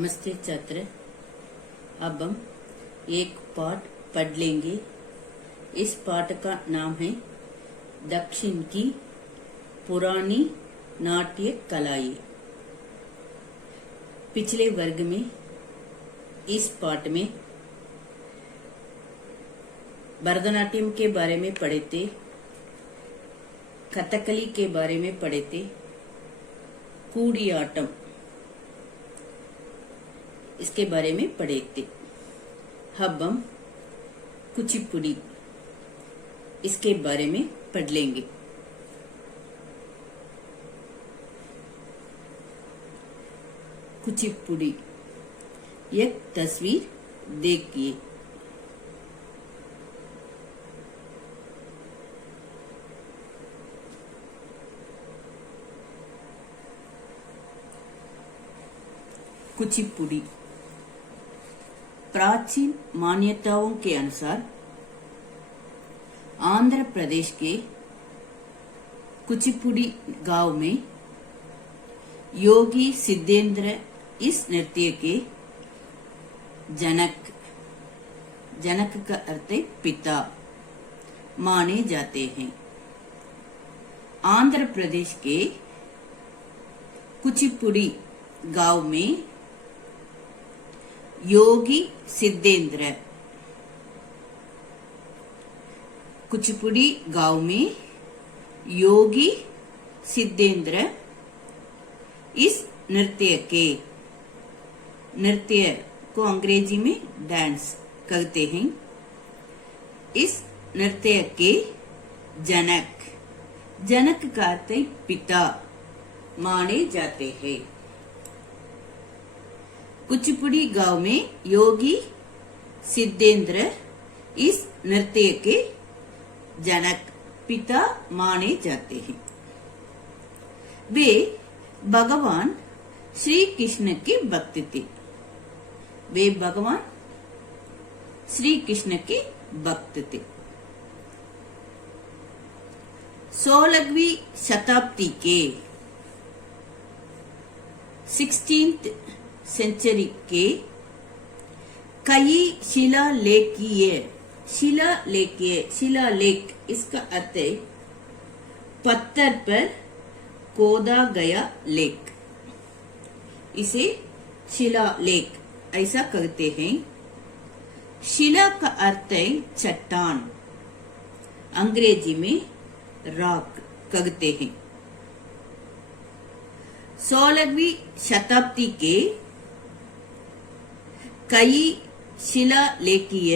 नमस्ते छात्र। अब हम एक पाठ पढ़ लेंगे। इस पाठ का नाम है दक्षिण की पुरानी नाट्य कलाएं। पिछले वर्ग में इस पाठ में भरतनाट्यम के बारे में पढ़े थे, कथकली के बारे में पढ़े थे, कूडियाट्टम इसके बारे में पढ़े थे। अब हम कुचिपुड़ी इसके बारे में पढ़ लेंगे। कुचिपुड़ी एक तस्वीर देखिए। कुचिपुड़ी प्राचीन मान्यताओं के अनुसार आंध्र प्रदेश के कुचिपुड़ी गांव में योगी सिद्धेंद्र इस नृत्य के जनक का अर्थ है पिता माने जाते हैं। आंध्र प्रदेश के कुचिपुड़ी गांव में योगी सिद्धेंद्र, कुचिपुड़ी गांव में योगी सिद्धेंद्र इस नृत्य को अंग्रेजी में डांस कहते हैं। इस नृत्य के जनक का अर्थ पिता माने जाते हैं। कुचिपुड़ी गांव में योगी सिद्धेंद्र इस नृत्य के जनक पिता माने जाते हैं। वे भगवान श्री कृष्ण के भक्त थे। वे भगवान श्री कृष्ण के भक्त थे। 16वीं शताब्दी के 16th सेंचुरी के कई शिलालेख इसका अर्थ है पत्थर पर खोदा गया लेख। इसे शिलालेख ऐसा कहते हैं। शिला का अर्थ है चट्टान, अंग्रेजी में रॉक कहते हैं। 16वीं शताब्दी के कई शिलालेखीय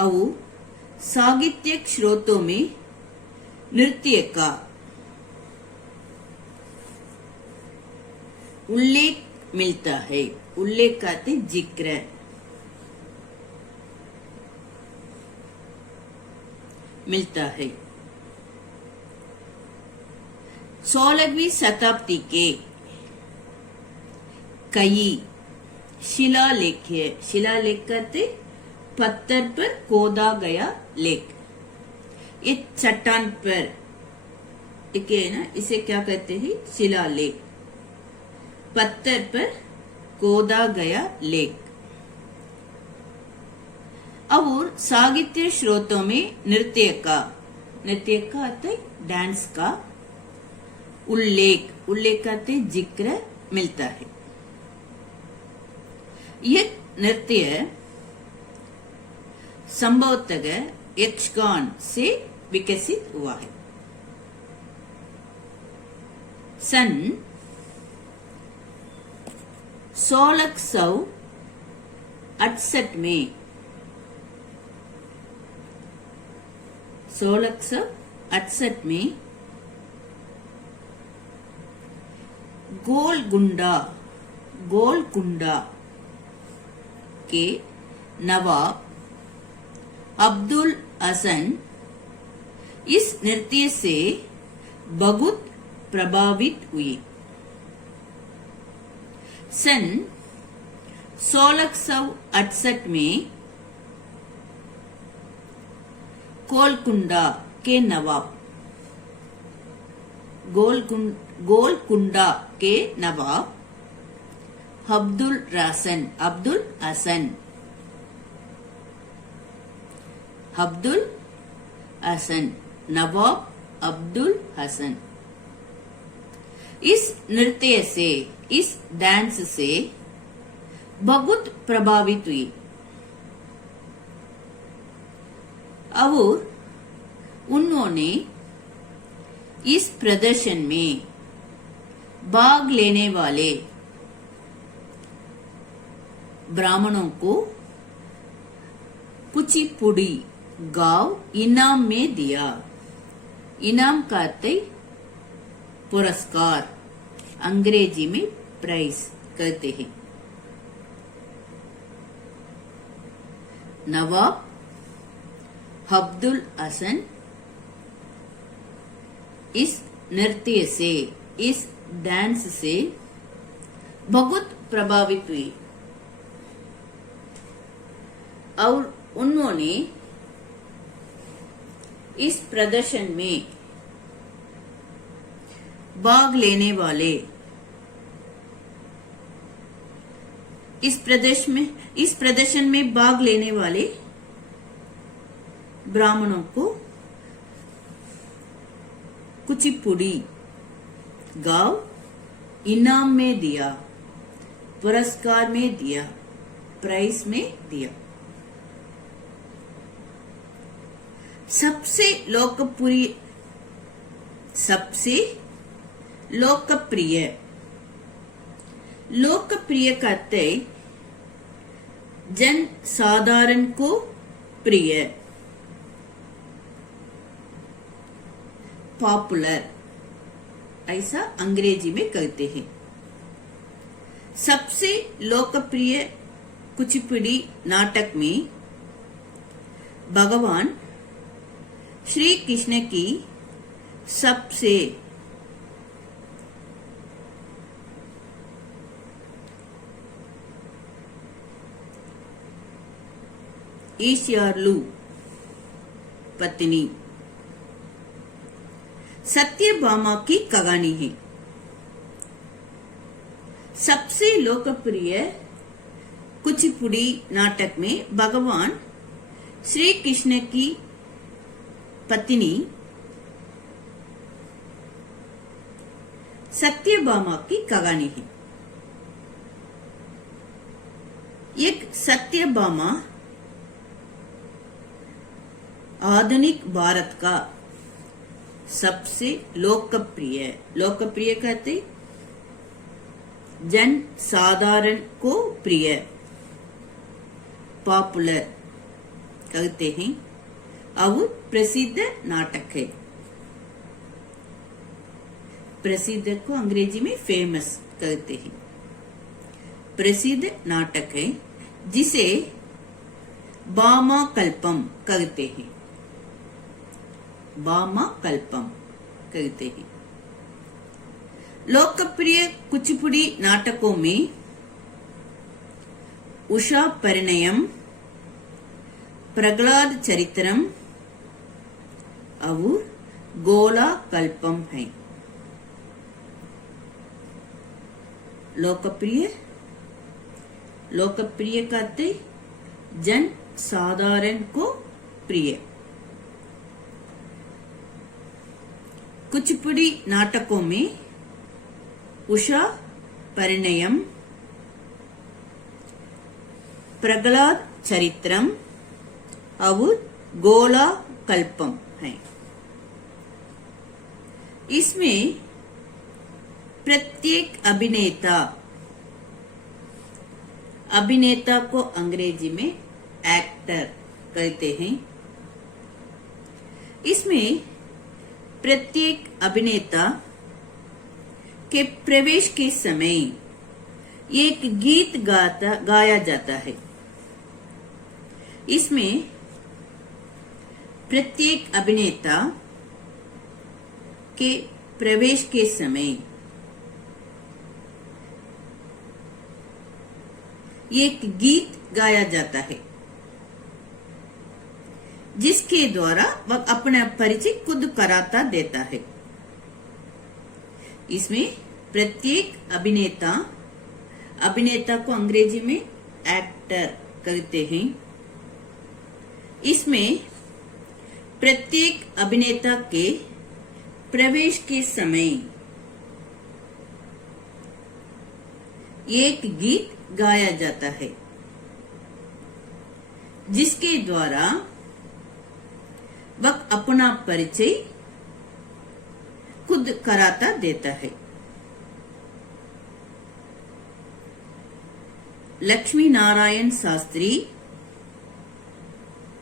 और साहित्यिक स्रोतों में नृत्य का उल्लेख मिलता है। उल्लेख कहते जिक्र। मिलता है। 16वीं शताब्दी के कई शिलालेख करते पत्थर पर खोदा गया लेख। ये चट्टान पर है ना, इसे क्या कहते हैं? शिलालेख। पत्थर पर खोदा गया लेख। और साहित्य स्रोतों में नृत्य का अर्थ है डांस का उल्लेख करते जिक्र मिलता है। यह नृत्य संभवतः यक्षगान से विकसित हुआ है। सन 1668 में गोलकुंडा के नवाब अब्दुल हसन इस नृत्य से बहुत प्रभावित हुए। सन 1668 में गोलकुंडा के नवाब गोलकुंडा के नवाब अब्दुल हसन नवाब अब्दुल हसन इस नृत्य से, इस डांस से बहुत प्रभावित हुई और उन्होंने इस प्रदर्शन में भाग लेने वाले ब्राह्मणों को कुचिपुड़ी गांव इनाम में दिया। इनाम का अर्थ पुरस्कार, अंग्रेजी में प्राइज कहते हैं। नवाब अब्दुल हसन इस नृत्य से, इस डांस से बहुत प्रभावित हुई और उन्होंने इस प्रदर्शन में भाग लेने वाले, इस प्रदर्शन में भाग लेने वाले ब्राह्मणों को कुचिपुड़ी गांव इनाम में दिया, पुरस्कार में दिया, प्राइज में दिया। सबसे लोकप्रिय कहते जन साधारण को प्रिय, पॉपुलर ऐसा अंग्रेजी में कहते हैं। सबसे लोकप्रिय कुचिपुड़ी नाटक में भगवान श्री कृष्ण की सबसे ईर्ष्यालु पत्नी सत्यभामा की कहानी है। सबसे लोकप्रिय कुचिपुड़ी नाटक में भगवान श्री कृष्ण की पत्नी सत्यभामा की कहानी है। एक सत्यभामा आधुनिक भारत का सबसे लोकप्रिय कहते जन साधारण को प्रिय, पॉपुलर कहते हैं और प्रसिद्ध नाटक है। प्रसिद्ध को अंग्रेजी में फेमस कहते हैं। प्रसिद्ध नाटक है जिसे भामा कल्पम कहते हैं। भामा कल्पम कहते हैं। लोकप्रिय कुचिपुड़ी नाटकों में उषा परिणयम, प्रहलाद चरित्रम और गोला कल्पम है। लोकप्रिय कहते जन साधारण को प्रिय। कुचिपुड़ी नाटकों में उषा परिणयम, प्रहलाद चरित्रम और गोला कल्पम है। इसमें प्रत्येक अभिनेता को अंग्रेजी में एक्टर कहते हैं। इसमें प्रत्येक अभिनेता के प्रवेश के समय एक गीत गाया जाता है। इसमें प्रत्येक अभिनेता के प्रवेश के समय एक गीत गाया जाता है जिसके द्वारा वह अपना परिचय खुद कराता देता है। इसमें प्रत्येक अभिनेता को अंग्रेजी में एक्टर कहते हैं। इसमें प्रत्येक अभिनेता के प्रवेश के समय एक गीत गाया जाता है, जिसके द्वारा वह अपना परिचय खुद कराता देता है। लक्ष्मी नारायण शास्त्री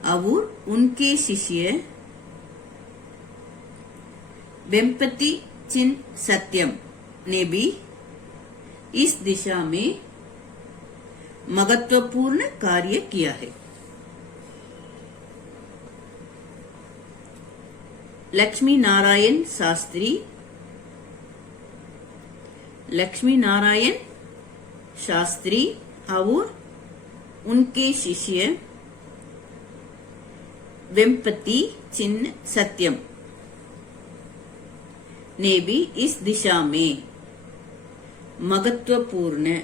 और उनके शिष्य वेम्पति चिन्ह सत्यम ने भी इस दिशा में महत्वपूर्ण कार्य किया है। लक्ष्मी नारायण शास्त्री और उनके शिष्य वेम्पति चिन्ह सत्यम ने भी इस दिशा में महत्वपूर्ण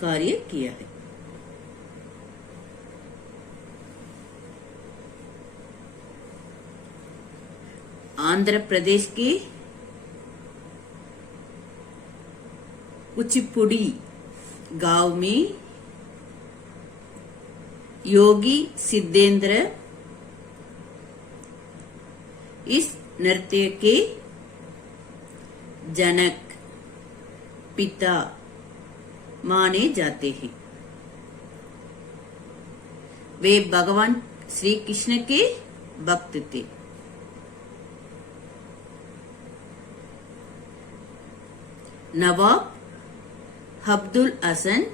कार्य किया है। आंध्र प्रदेश के कुचिपुड़ी गांव में योगी सिद्धेंद्र इस नृत्य के जनक पिता माने जाते हैं। वे भगवान श्री कृष्ण के भक्त थे। नवाब अब्दुल हसन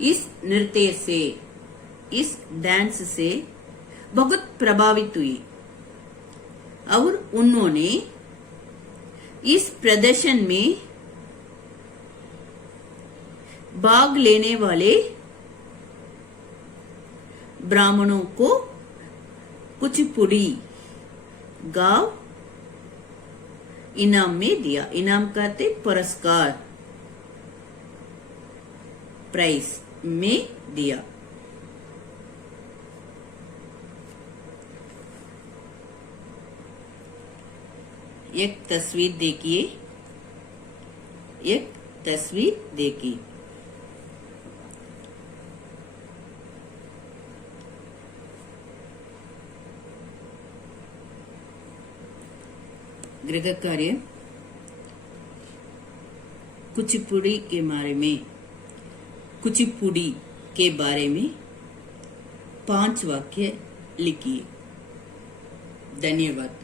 इस नृत्य से, इस डांस से बहुत प्रभावित हुई और उन्होंने इस प्रदर्शन में भाग लेने वाले ब्राह्मणों को कुचिपुड़ी गांव इनाम में दिया। इनाम कहते पुरस्कार, प्राइज में दिया। एक तस्वीर देखिए। गृह कार्य कुचिपुड़ी के बारे में 5 वाक्य लिखिए। धन्यवाद।